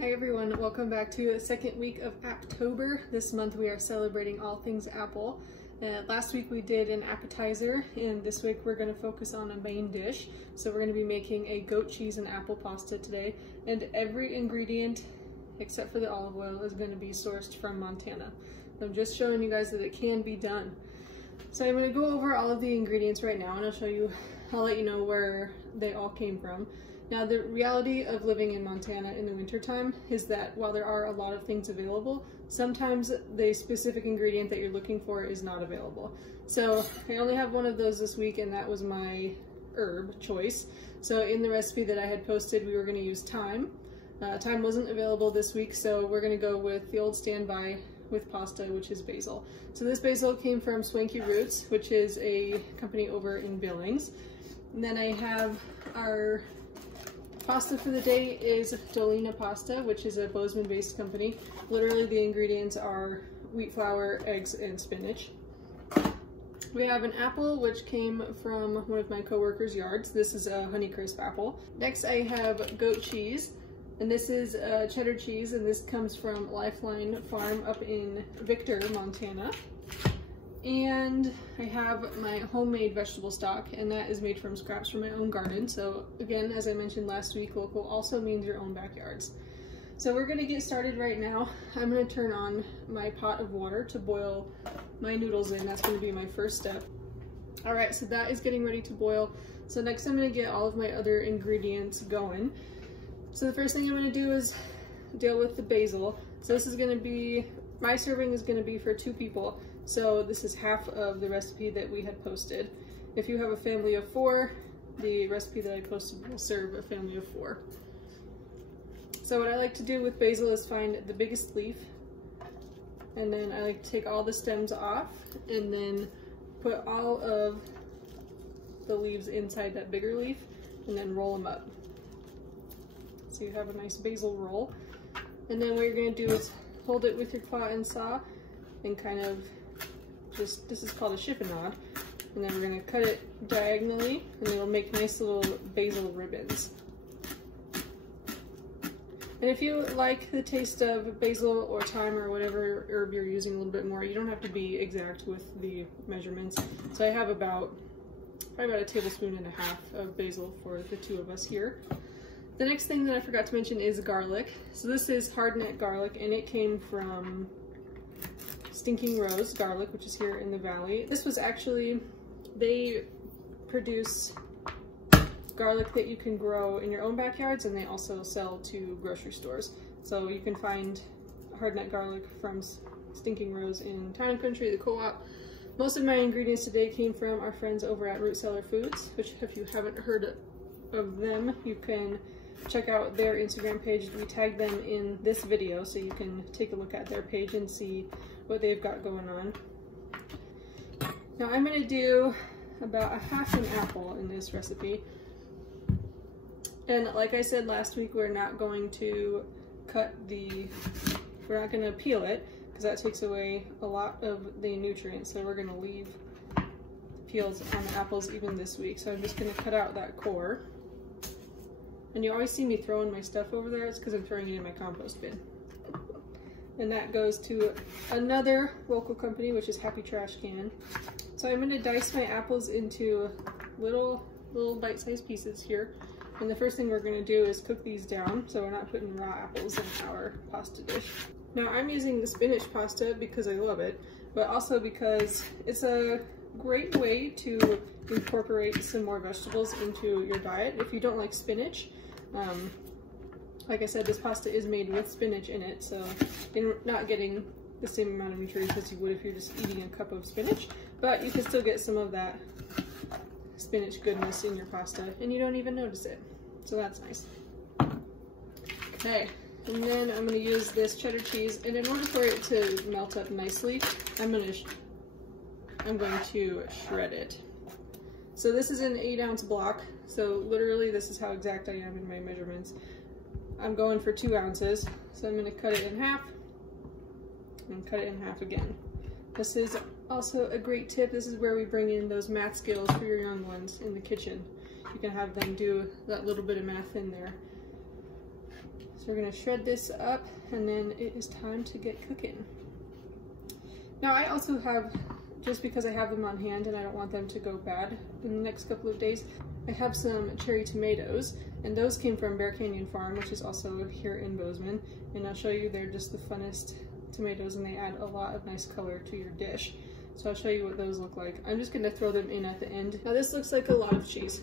Hi everyone, welcome back to the second week of Apptober. This month we are celebrating all things apple. Last week we did an appetizer, and this week we're going to focus on a main dish. So we're going to be making a goat cheese and apple pasta today, and every ingredient except for the olive oil is going to be sourced from Montana. So I'm just showing you guys that it can be done. So I'm going to go over all of the ingredients right now, and I'll let you know where they all came from. Now, the reality of living in Montana in the wintertime is that while there are a lot of things available, sometimes the specific ingredient that you're looking for is not available. So I only have one of those this week, and that was my herb choice. So in the recipe that I had posted, we were going to use thyme. Thyme wasn't available this week, so we're going to go with the old standby with pasta, which is basil. So this basil came from Swanky Roots, which is a company over in Billings. And then I have our pasta for the day is Dolina Pasta, which is a Bozeman-based company. Literally the ingredients are wheat flour, eggs, and spinach. We have an apple, which came from one of my coworkers' yards. This is a Honeycrisp apple. Next I have goat cheese, and this is cheddar cheese, and this comes from Lifeline Farm up in Victor, Montana. And I have my homemade vegetable stock, and that is made from scraps from my own garden. So again, as I mentioned last week, local also means your own backyards. So we're gonna get started right now. I'm gonna turn on my pot of water to boil my noodles in. That's gonna be my first step. All right, so that is getting ready to boil. So next I'm gonna get all of my other ingredients going. So the first thing I'm gonna do is deal with the basil. So this is gonna be, my serving is gonna be for 2 people. So this is half of the recipe that we had posted. If you have a family of 4, the recipe that I posted will serve a family of 4. So what I like to do with basil is find the biggest leaf, and then I like to take all the stems off and then put all of the leaves inside that bigger leaf and then roll them up. So you have a nice basil roll. And then what you're going to do is hold it with your claw and saw and kind of this is called a chiffonade, and then we're going to cut it diagonally, and it'll make nice little basil ribbons. And if you like the taste of basil or thyme or whatever herb you're using a little bit more, you don't have to be exact with the measurements. So I have probably about a tablespoon and a half of basil for the 2 of us here. The next thing that I forgot to mention is garlic. So this is hardneck garlic, and it came from Stinking Rose garlic, which is here in the valley. This was actually, they produce garlic that you can grow in your own backyards, and they also sell to grocery stores. So you can find hardneck garlic from Stinking Rose in Town & Country, the co-op. Most of my ingredients today came from our friends over at Root Cellar Foods, which if you haven't heard of them, you can check out their Instagram page. We tagged them in this video, so you can take a look at their page and see what they've got going on. Now I'm going to do about a half an apple in this recipe. And like I said last week, we're not going to peel it, because that takes away a lot of the nutrients. So we're going to leave the peels on the apples even this week. So I'm just going to cut out that core. And you always see me throwing my stuff over there. It's because I'm throwing it in my compost bin. And that goes to another local company, which is Happy Trash Can. So I'm going to dice my apples into little bite-sized pieces here. And the first thing we're going to do is cook these down, so we're not putting raw apples in our pasta dish. Now I'm using the spinach pasta because I love it, but also because it's a great way to incorporate some more vegetables into your diet. If you don't like spinach, like I said, this pasta is made with spinach in it, so you're not getting the same amount of nutrients as you would if you're just eating a cup of spinach, but you can still get some of that spinach goodness in your pasta, and you don't even notice it, so that's nice. Okay, and then I'm going to use this cheddar cheese, and in order for it to melt up nicely, I'm going to shred it. So this is an 8-ounce block, so literally this is how exact I am in my measurements. I'm going for 2 ounces, so I'm going to cut it in half and cut it in half again. This is also a great tip. This is where we bring in those math skills for your young ones in the kitchen. You can have them do that little bit of math in there. So we're gonna shred this up and then it is time to get cooking. Now I also have, just because I have them on hand and I don't want them to go bad in the next couple of days, I have some cherry tomatoes, and those came from Bear Canyon Farm, which is also here in Bozeman. And I'll show you, they're just the funnest tomatoes and they add a lot of nice color to your dish. So I'll show you what those look like. I'm just gonna throw them in at the end. Now this looks like a lot of cheese,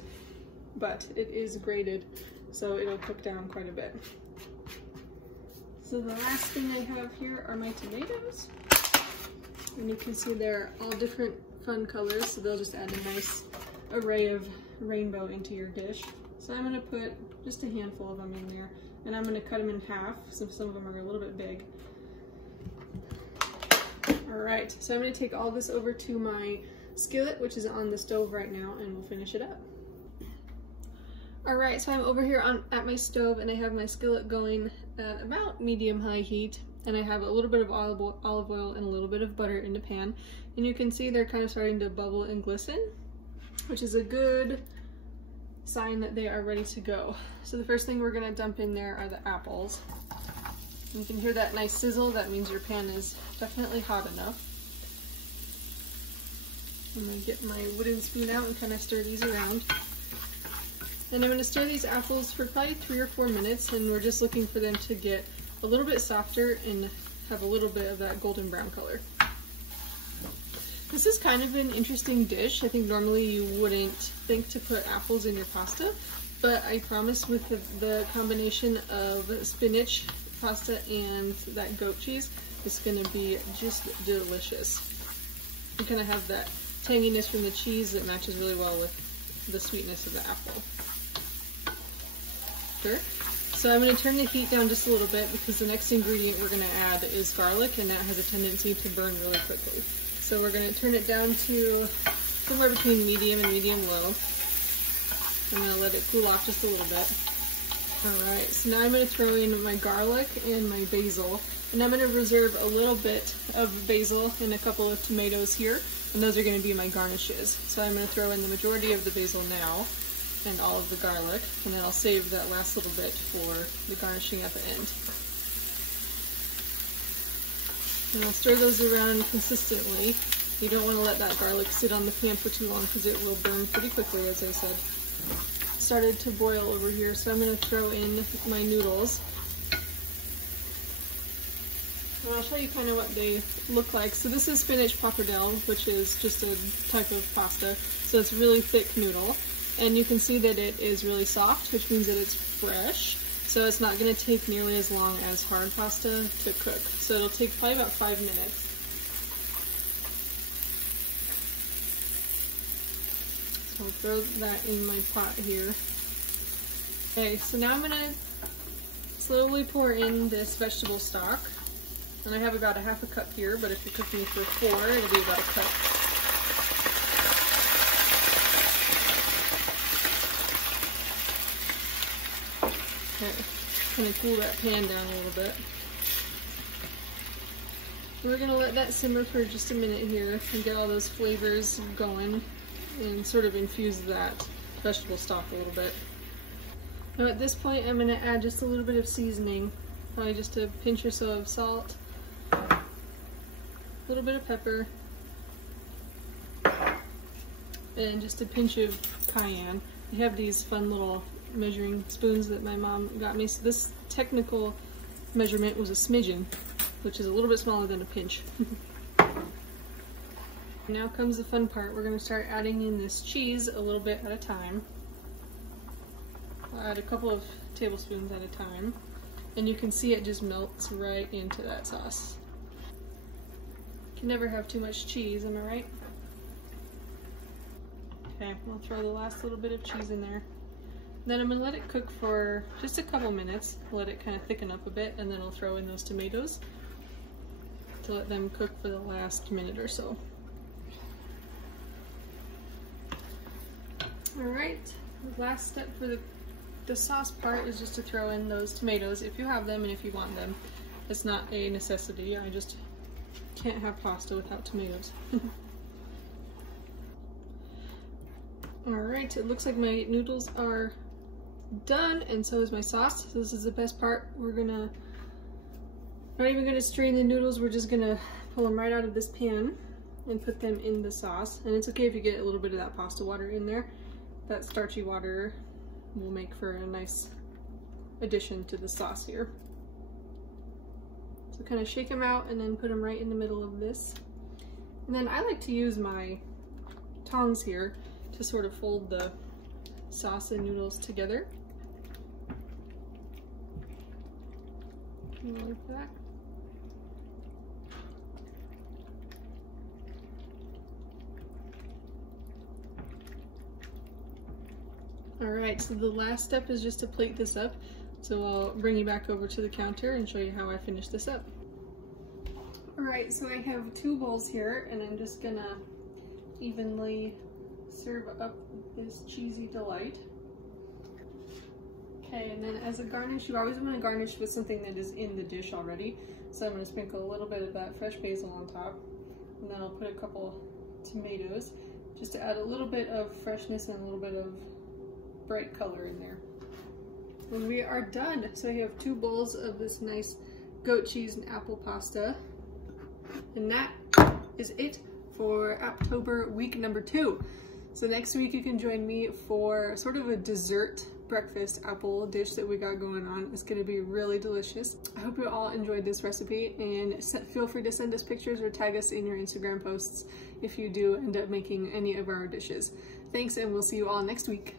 but it is grated, so it'll cook down quite a bit. So the last thing I have here are my tomatoes. And you can see they're all different fun colors, so they'll just add a nice array of rainbow into your dish. So I'm gonna put just a handful of them in there, and I'm gonna cut them in half, since some of them are a little bit big. All right, so I'm gonna take all this over to my skillet, which is on the stove right now, and we'll finish it up. All right, so I'm over here at my stove, and I have my skillet going at about medium-high heat, and I have a little bit of olive oil and a little bit of butter in the pan, and you can see they're kind of starting to bubble and glisten, which is a good sign that they are ready to go. So the first thing we're gonna dump in there are the apples. You can hear that nice sizzle. That means your pan is definitely hot enough. I'm gonna get my wooden spoon out and kind of stir these around. And I'm gonna stir these apples for probably 3 or 4 minutes, and we're just looking for them to get a little bit softer and have a little bit of that golden brown color. This is kind of an interesting dish. I think normally you wouldn't think to put apples in your pasta, but I promise with the combination of spinach, pasta, and that goat cheese, it's gonna be just delicious. You kind of have that tanginess from the cheese that matches really well with the sweetness of the apple. Sure. So I'm going to turn the heat down just a little bit because the next ingredient we're going to add is garlic, and that has a tendency to burn really quickly. So we're going to turn it down to somewhere between medium and medium-low. I'm going to let it cool off just a little bit. Alright, so now I'm going to throw in my garlic and my basil, and I'm going to reserve a little bit of basil and a couple of tomatoes here, and those are going to be my garnishes. So I'm going to throw in the majority of the basil now, and all of the garlic, and then I'll save that last little bit for the garnishing at the end. And I'll stir those around consistently. You don't want to let that garlic sit on the pan for too long because it will burn pretty quickly, as I said. It started to boil over here, so I'm going to throw in my noodles. And I'll show you kind of what they look like. So this is spinach pappardelle, which is just a type of pasta. So it's really thick noodle. And you can see that it is really soft, which means that it's fresh. So it's not going to take nearly as long as hard pasta to cook. So it'll take probably about 5 minutes. So I'll throw that in my pot here. Okay, so now I'm going to slowly pour in this vegetable stock. And I have about a half a cup here, but if you're cooking for 4, it'll be about a cup. Kind of cool that pan down a little bit. We're going to let that simmer for just a minute here and get all those flavors going and sort of infuse that vegetable stock a little bit. Now at this point I'm going to add just a little bit of seasoning, probably just a pinch or so of salt, a little bit of pepper, and just a pinch of cayenne. I have these fun little measuring spoons that my mom got me. So this technical measurement was a smidgen, which is a little bit smaller than a pinch. Now comes the fun part. We're going to start adding in this cheese a little bit at a time. I'll add a couple of tablespoons at a time, and you can see it just melts right into that sauce. You can never have too much cheese, am I right? Okay, we'll throw the last little bit of cheese in there. Then I'm going to let it cook for just a couple minutes, let it kind of thicken up a bit, and then I'll throw in those tomatoes to let them cook for the last minute or so. Alright, the last step for the sauce part is just to throw in those tomatoes if you have them and if you want them. It's not a necessity, I just can't have pasta without tomatoes. Alright, it looks like my noodles are done, and so is my sauce. So this is the best part. We're not even gonna strain the noodles, we're just gonna pull them right out of this pan and put them in the sauce. And it's okay if you get a little bit of that pasta water in there. That starchy water will make for a nice addition to the sauce here. So kind of shake them out and then put them right in the middle of this. And then I like to use my tongs here to sort of fold the sauce and noodles together. Like that. Alright, so the last step is just to plate this up. So I'll bring you back over to the counter and show you how I finish this up. Alright, so I have 2 bowls here, and I'm just gonna evenly serve up this cheesy delight. Okay, and then as a garnish, you always want to garnish with something that is in the dish already. So I'm going to sprinkle a little bit of that fresh basil on top, and then I'll put a couple tomatoes just to add a little bit of freshness and a little bit of bright color in there. And we are done. So I have 2 bowls of this nice goat cheese and apple pasta. And that is it for Apptober week number 2. So next week you can join me for sort of a dessert breakfast apple dish that we got going on. It's going to be really delicious. I hope you all enjoyed this recipe, and feel free to send us pictures or tag us in your Instagram posts if you do end up making any of our dishes. Thanks, and we'll see you all next week.